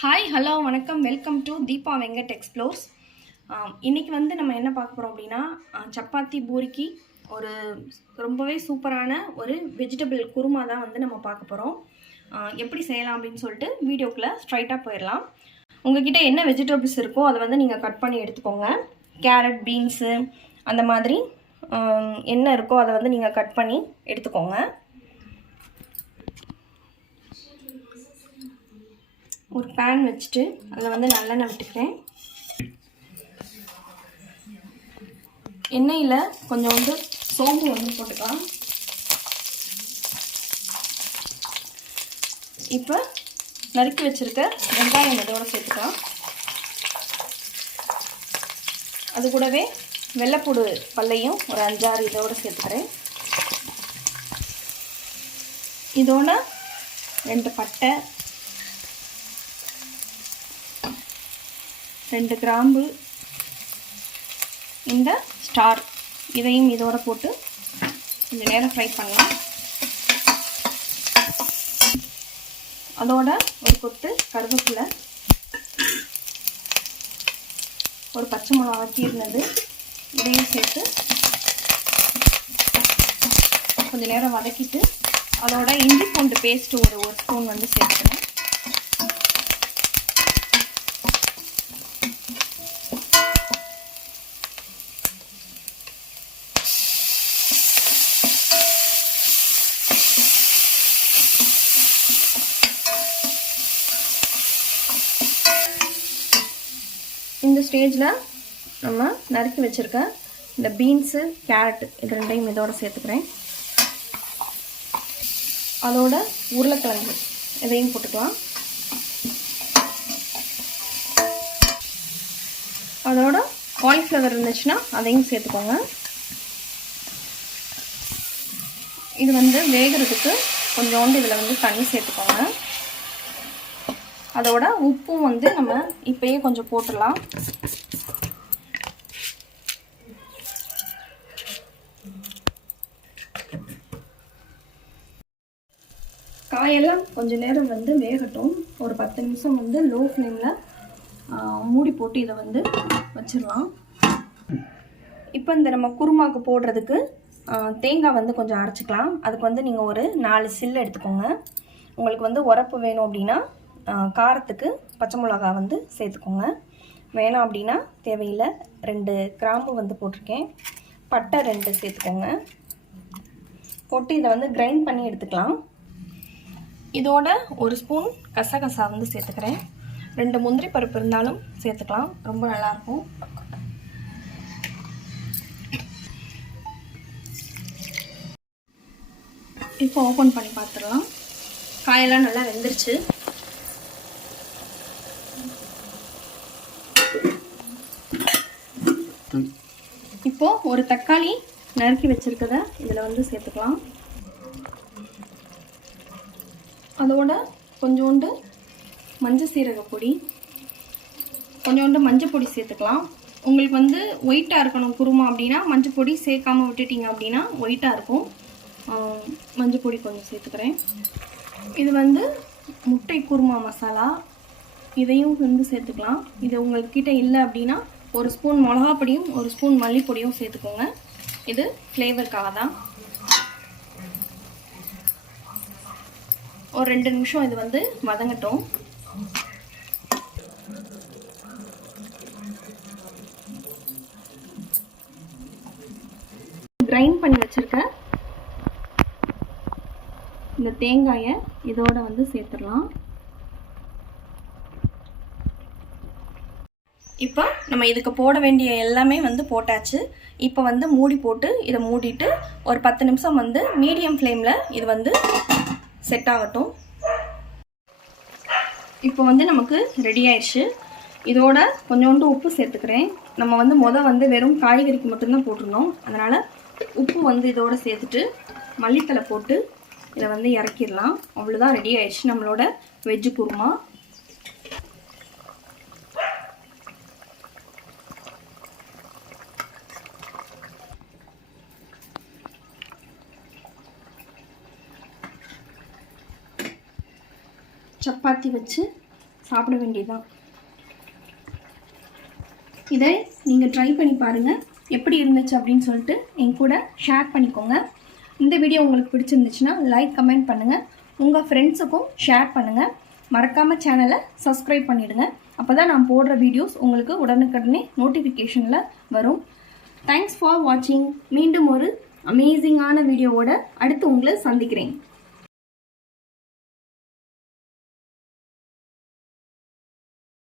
Hi hello வணக்கம் welcome to Deepa Venkat explores. இன்றைக்கி வந்து நம்ம என்ன பார்க்க போகிறோம் அப்படின்னா சப்பாத்தி பூரிக்கு ஒரு ரொம்பவே சூப்பரான ஒரு வெஜிடபிள் குருமா தான் வந்து நம்ம பார்க்க போகிறோம். எப்படி செய்யலாம் அப்படின்னு சொல்லிட்டு வீடியோக்குள்ளே ஸ்ட்ரைட்டாக போயிடலாம். உங்கள்கிட்ட என்ன வெஜிடபிள்ஸ் இருக்கோ அதை வந்து நீங்கள் கட் பண்ணி எடுத்துக்கோங்க. கேரட், பீன்ஸு அந்த மாதிரி என்ன இருக்கோ அதை வந்து நீங்கள் கட் பண்ணி எடுத்துக்கோங்க. ஒரு பேன் வச்சுட்டு அதில் வந்து நல்லெண்ணெய் விட்டுக்கிறேன். எண்ணெயில் கொஞ்சோண்டு சோம்பு வந்து போட்டுக்கலாம். இப்போ நறுக்கி வச்சுருக்க வெங்காயம் இதோடு சேர்த்துக்கலாம். அது கூடவே வெள்ளைப்பூடு பல்லையும் ஒரு 5-6 இதோடு சேர்த்துக்கிறேன். இதோட 2 பட்டை, 2 கிராம்பு, இந்த ஸ்டார் இதையும் இதோட போட்டு கொஞ்சம் நேரம் ஃப்ரை பண்ணலாம். அதோட ஒரு கொத்து கருவேப்பிலை, ஒரு பச்சை மிளகா கீறினது இதையும் சேர்த்து கொஞ்சம் நேரம் வதக்கிட்டு அதோட இஞ்சி பூண்டு பேஸ்ட்டு ஒரு ஸ்பூன் வந்து சேர்த்துக்கணும். இந்த ஸ்டேஜில் நம்ம நறுக்கி வச்சுருக்க இந்த பீன்ஸு, கேரட் இது ரெண்டையும் இதோட சேர்த்துக்கிறேன். அதோட உருளைக்கிழங்கு இதையும் போட்டுக்கலாம். அதோட காலிஃப்ளவர் இருந்துச்சுன்னா அதையும் சேர்த்துக்கோங்க. இது வந்து வேகிறதுக்கு கொஞ்சோண்டு இதில் வந்து தண்ணி சேர்த்துக்கோங்க. அதோட உப்பும் வந்து நம்ம இப்பயே கொஞ்சம் போட்டுடலாம். காயெல்லாம் கொஞ்சம் நேரம் வந்து வேகட்டும். ஒரு 10 நிமிஷம் வந்து லோ ஃப்ளேமில் மூடி போட்டு இதை வந்து வச்சிடலாம். இப்போ இந்த நம்ம குருமாவுக்கு போடுறதுக்கு தேங்காய் வந்து கொஞ்சம் அரைச்சிக்கலாம். அதுக்கு வந்து நீங்கள் ஒரு 4 சில்லு எடுத்துக்கோங்க. உங்களுக்கு வந்து உரப்பு வேணும் அப்படின்னா காரத்துக்கு பச்சை மிளகா வந்து சேர்த்துக்கோங்க. வேணாம் அப்படின்னா தேவையில்லை. 2 கிராம்பு வந்து போட்டிருக்கேன். பட்டை 2 சேர்த்துக்கோங்க. போட்டு இதை வந்து கிரைண்ட் பண்ணி எடுத்துக்கலாம். இதோட ஒரு ஸ்பூன் கசகசா வந்து சேர்த்துக்கிறேன். 2 முந்திரி பருப்பு இருந்தாலும் சேர்த்துக்கலாம், ரொம்ப நல்லாயிருக்கும். இப்போ ஓப்பன் பண்ணி பார்த்துடலாம். காயெல்லாம் நல்லா வெந்துருச்சு. இப்போ ஒரு தக்காளி நறுக்கி வச்சிருக்கத இதில் வந்து சேர்த்துக்கலாம். அதோட கொஞ்சோண்டு மஞ்சள் சீரக பொடி, கொஞ்சோண்டு மஞ்சள் பொடி சேர்த்துக்கலாம். உங்களுக்கு வந்து ஒயிட்டாக இருக்கணும் குருமா அப்படின்னா மஞ்சள் பொடி சேர்க்காமல் விட்டுட்டிங்க அப்படின்னா ஒயிட்டாக இருக்கும். மஞ்சள் பொடி கொஞ்சம் சேர்த்துக்கிறேன். இது வந்து முட்டை குருமா மசாலா, இதையும் வந்து சேர்த்துக்கலாம். இது உங்கள்கிட்ட இல்லை அப்படின்னா ஒரு ஸ்பூன் மிளகா பொடியும் ஒரு ஸ்பூன் மல்லிப்பொடியும் சேர்த்துக்கோங்க. இது ஃப்ளேவருக்காக தான். ஒரு 2 நிமிஷம் இது வந்து வதங்கட்டும். கிரைண்ட் பண்ணி வச்சிருக்க இந்த தேங்காயை இதோட வந்து சேர்த்துடலாம். இப்போ நம்ம இதுக்கு போட வேண்டிய எல்லாமே வந்து போட்டாச்சு. இப்போ வந்து மூடி போட்டு இதை மூடிட்டு ஒரு 10 நிமிஷம் வந்து மீடியம் ஃப்ளேமில் இது வந்து செட் ஆகட்டும். இப்போ வந்து நமக்கு ரெடி ஆயிடுச்சு. இதோட கொஞ்சோண்டு உப்பு சேர்த்துக்கிறேன். நம்ம வந்து வந்து வெறும் காய்கறிக்கு மட்டும்தான் போட்டிருந்தோம். அதனால் உப்பு வந்து இதோட சேர்த்துட்டு மல்லித்தலை போட்டு இதை வந்து இறக்கிடலாம். அவ்வளோதான், ரெடி ஆயிடுச்சு நம்மளோட வெஜ்ஜு குருமா. சப்பாத்தி வச்சு சாப்பிட வேண்டியதுதான். இதை நீங்கள் ட்ரை பண்ணி பாருங்கள், எப்படி இருந்துச்சு அப்படின்னு சொல்லிட்டு என் கூட ஷேர் பண்ணிக்கோங்க. இந்த வீடியோ உங்களுக்கு பிடிச்சிருந்துச்சுன்னா லைக் கமெண்ட் பண்ணுங்கள், உங்கள் ஃப்ரெண்ட்ஸுக்கும் ஷேர் பண்ணுங்கள். மறக்காமல் சேனலை சப்ஸ்கிரைப் பண்ணிவிடுங்க. அப்போ தான் நான் போடுற வீடியோஸ் உங்களுக்கு உடனுக்குடனே நோட்டிஃபிகேஷனில் வரும். தேங்க்ஸ் ஃபார் வாட்சிங். மீண்டும் ஒரு அமேசிங்கான வீடியோவோட அடுத்து உங்களை சந்திக்கிறேன்.